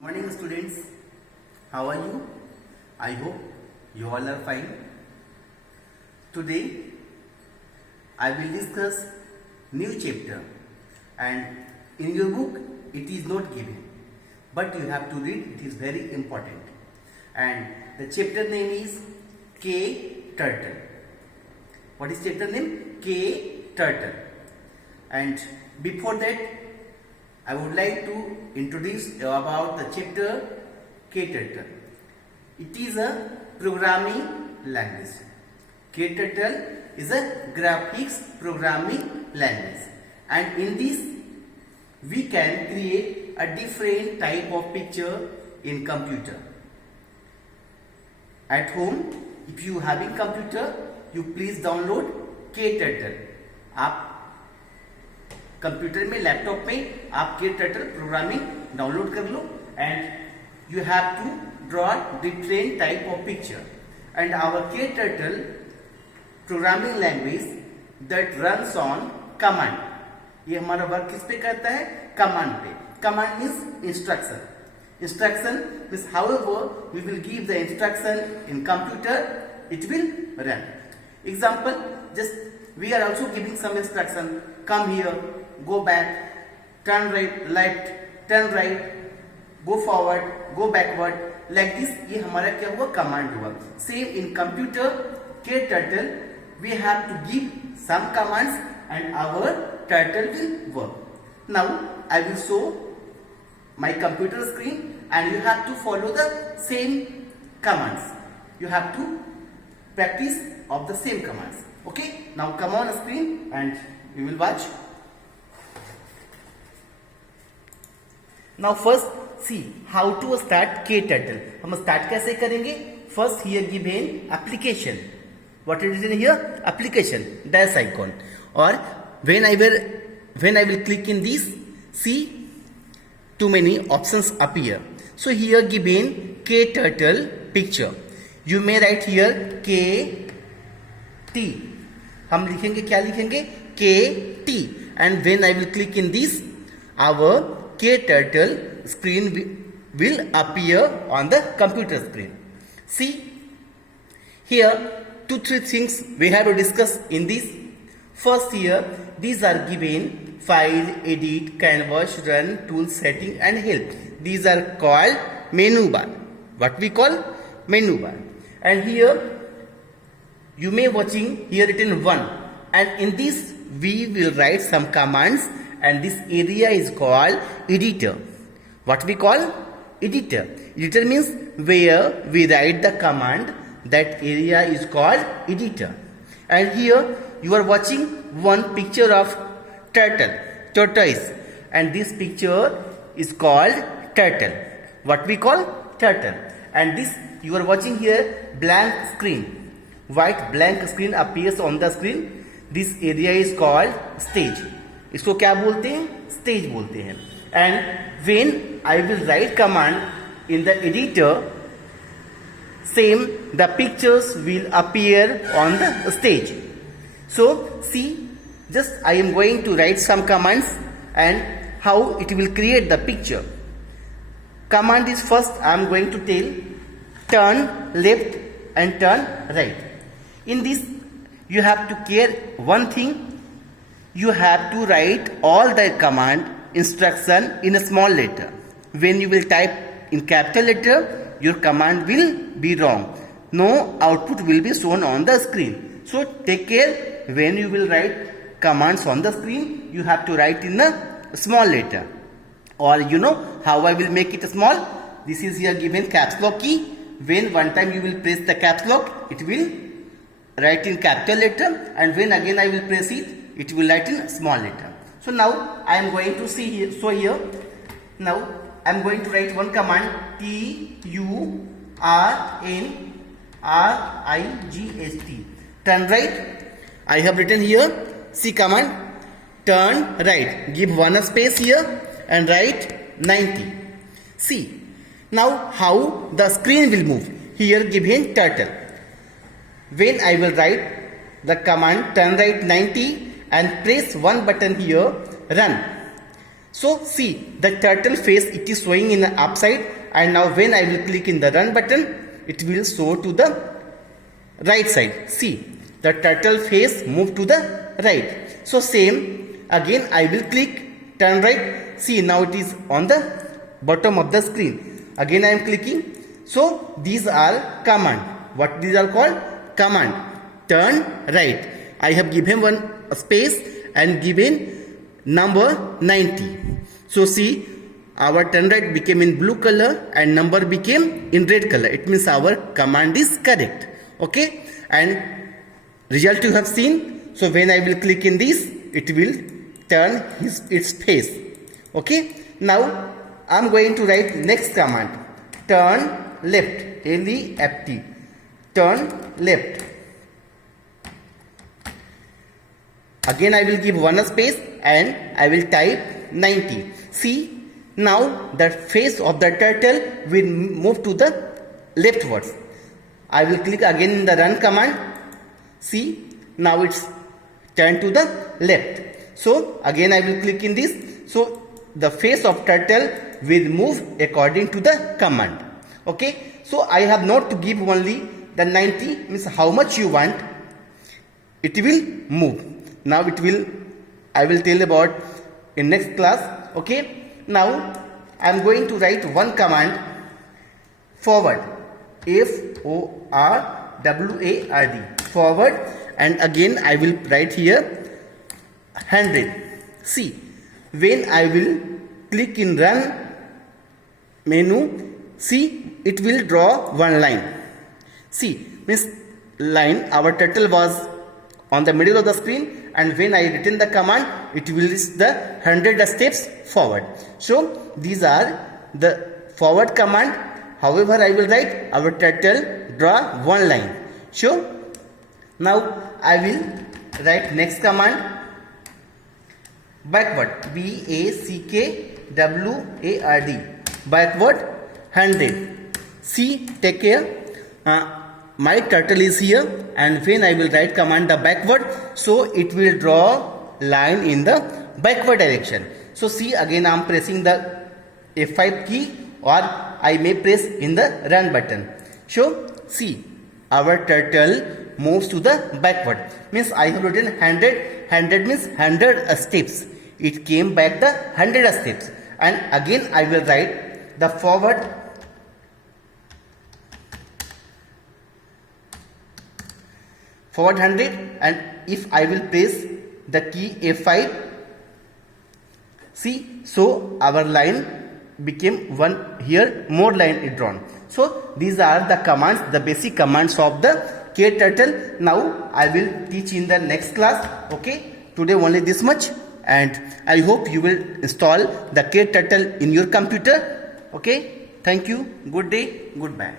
Morning students, how are you? I hope you all are fine. Today I will discuss new chapter and in your book it is not given but you have to read, it is very important. And the chapter name is K Turtle. What is chapter name? K Turtle. And before that I would like to introduce about the chapter KTurtle. It is a programming language. KTurtle is a graphics programming language, and in this we can create a different type of picture in computer. At home, if you having computer, you please download KTurtle. आप computer में laptop में आप KTurtle programming download कर लो and you have to draw different type of picture and our KTurtle programming language that runs on command. ये हमारा work किस पे करता है? कमांड पे. Command means instruction. Instruction means however we will give the instruction in computer it will run. Example, just we are also giving some instruction. Come here, go back, turn right, left, turn right, go forward, go backward. Like this, ये हमारा क्या हुआ? Command हुआ. Same in computer KTurtle, we have to give some commands and our turtle will work. Now I will show my computer screen and you have to follow the same commands. You have to practice of the same commands. Okay? Now come on screen and you will watch. Now first see how to start KTurtle. हम start कैसे करेंगे? First here given application. What is written here? Application dash icon. Or when I will click in this, see too many options appear. So here given KTurtle picture. You may write here KT. हम लिखेंगे, क्या लिखेंगे? KT. And when I will click in this, our KTurtle screen will appear on the computer screen. See, here 2-3 things we have to discuss in this. First here, these are given: file, edit, canvas, run, tool, setting and help. These are called menu bar. What we call menu bar. And here you may watching here written 1, and in this we will write some commands, and this area is called editor. What we call editor? Editor means where we write the command. That area is called editor. And here you are watching one picture of tortoise, and this picture is called turtle. What we call turtle. And this you are watching here blank screen. White blank screen appears on the screen. This area is called stage. इसको क्या बोलते हैं? Stage बोलते हैं. And when I will write command in the editor, same the pictures will appear on the stage. So see, just I am going to write some commands and how it will create the picture. Command is first I am going to tell turn left and turn right. In this you have to care one thing. You have to write all the command instruction in a small letter. When you will type in capital letter, your command will be wrong. No output will be shown on the screen. So take care when you will write commands on the screen. You have to write in a small letter. Or you know how I will make it small? This is here given caps lock key. When one time you will press the caps lock, it will write in capital letter, and when again I will press it, it will write in small letter. So now I am going to see here. So here now I am going to write one command TURNRIGHT. Turn right. I have written here. See command turn right. Give one space here and write 90. See now how the screen will move. Here given turtle. When I will write the command turn right 90 and press one button here, run. So see, the turtle face, it is showing in the upside, and now when I will click in the run button, it will show to the right side. See, the turtle face move to the right. So same, again I will click turn right. See, now it is on the bottom of the screen. Again I am clicking. So these are command. What these are called? Command. Turn right. I have given one space and given number 90. So see, our turn right became in blue color and number became in red color. It means our command is correct. Okay, and result you have seen. So when I will click in this, it will turn its face. Okay, now I am going to write next command. Turn left. L-E-F-T. Turn left. Again I will give one space and I will type 90. See, now the face of the turtle will move to the leftwards. I will click again in the run command. See, now it's turned to the left. So again I will click in this. So the face of turtle will move according to the command. Okay, so I have not to give only the 90, means how much you want, it will move. Now it will, I will tell about in next class. Okay, now I am going to write one command, forward. F-O-R-W-A-R-D, forward, and again I will write here 100. See, when I will click in run menu, see, it will draw one line. See, means line, our turtle was on the middle of the screen, and when I written the command, it will reach the 100 steps forward. So these are the forward command. However, I will write our turtle draw one line. So now I will write next command, backward. B-A-C-K-W-A-R-D, backward 100. See, take care. My turtle is here, and when I will write command the backward, so it will draw line in the backward direction. So see, again I am pressing the F5 key, or I may press in the run button. So see, our turtle moves to the backward. Means I have written 100. 100 means 100 steps. It came back the 100 steps. And again I will write the forward 100, and if I will press the key F5, see, so our line became one, here more line is drawn. So these are the commands, the basic commands of the KTurtle. Now I will teach in the next class. Okay, today only this much, and I hope you will install the KTurtle in your computer. Okay, thank you, good day, goodbye.